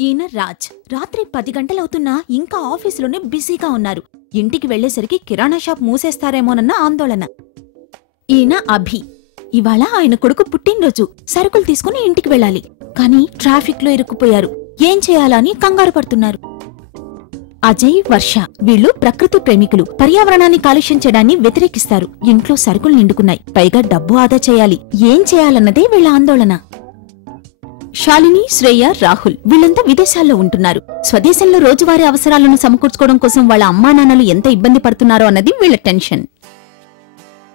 ఈయన రాజ్. రాత్రి 10 గంటలవుతున్నా ఇంకా ఆఫీసులోనే బిజీగా ఉన్నారు. ఇంటికి వెళ్లేసరికి కిరాణా షాప్ మూసేస్తారేమోనన్న ఆందోళన. ఈయన అభి. ఇవాళ ఆయన కొడుకు పుట్టినరోజు. సరుకులు తీసుకుని ఇంటికి వెళ్ళాలి. కానీ ట్రాఫిక్ లో ఇరుక్కుపోయారు. ఏం చేయాలని కంగారు పడుతున్నారు. అజయ్, వర్ష. వీళ్లు ప్రకృతి ప్రేమికులు. పర్యావరణాన్ని కాలుష్యం చేయడాన్ని వ్యతిరేకిస్తారు. ఇంట్లో సరుకులు నిండుకున్నాయి. పైగా డబ్బు ఆదా చేయాలి. ఏం చేయాలన్నదే వీళ్ల ఆందోళన. శాలిని, శ్రేయ, రాహుల్ వీళ్లంతా విదేశాల్లో ఉంటున్నారు. స్వదేశంలో రోజువారీ అవసరాలను సమకూర్చుకోవడం కోసం వాళ్ళ అమ్మానాన్నలు ఎంత ఇబ్బంది పడుతున్నారో అన్నది వీళ్ల టెన్షన్.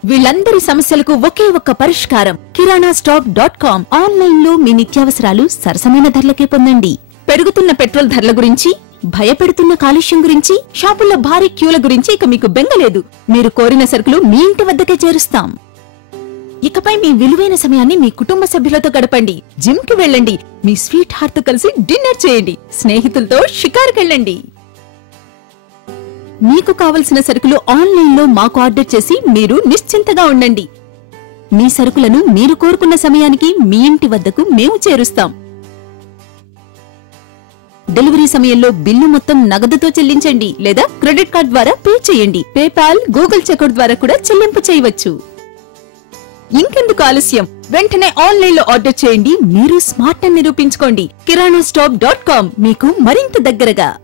వీళ్లందరి సమస్యలకు ఒకే ఒక్క పరిష్కారం. KiranaStop.com. ఆన్లైన్లో మీ నిత్యావసరాలు సరసమైన ధరలకే పొందండి. పెరుగుతున్న పెట్రోల్ ధరల గురించి, భయపెడుతున్న కాలుష్యం గురించి, షాపుల్లో భారీ క్యూల గురించి ఇక మీకు బెంగలేదు. మీరు కోరిన సరుకులు మీ ఇంటి వద్దకే చేరుస్తాం. ఇకపై మీ విలువైన సమయాన్ని మీ కుటుంబ సభ్యులతో గడపండి. జిమ్ కి వెళ్ళండి. మీ స్వీట్ హార్ట్ తో కలిసి డిన్నర్ చేయండి. స్నేహితులతో షికారుకెళ్ళండి. మీకు కావలసిన సరుకులు ఆన్లైన్లో మాకు ఆర్డర్ చేసి మీరు నిశ్చింతగా ఉండండి. మీ సరుకులను మీరు కోరుకున్న సమయానికి మీ ఇంటి వద్దకు మేము చేరుస్తాం. డెలివరీ సమయంలో బిల్లు మొత్తం నగదుతో చెల్లించండి లేదా క్రెడిట్ కార్డ్ ద్వారా పే చేయండి. పేపాల్, గూగుల్ చెక్అవుట్ ద్వారా కూడా చెల్లింపు చేయవచ్చు. ఇంకెందుకు ఆలస్యం? వెంటనే ఆన్లైన్లో ఆర్డర్ చేయండి. మీరు స్మార్ట్ అని నిరూపించుకోండి. KiranaStop.com మీకు మరింత దగ్గరగా.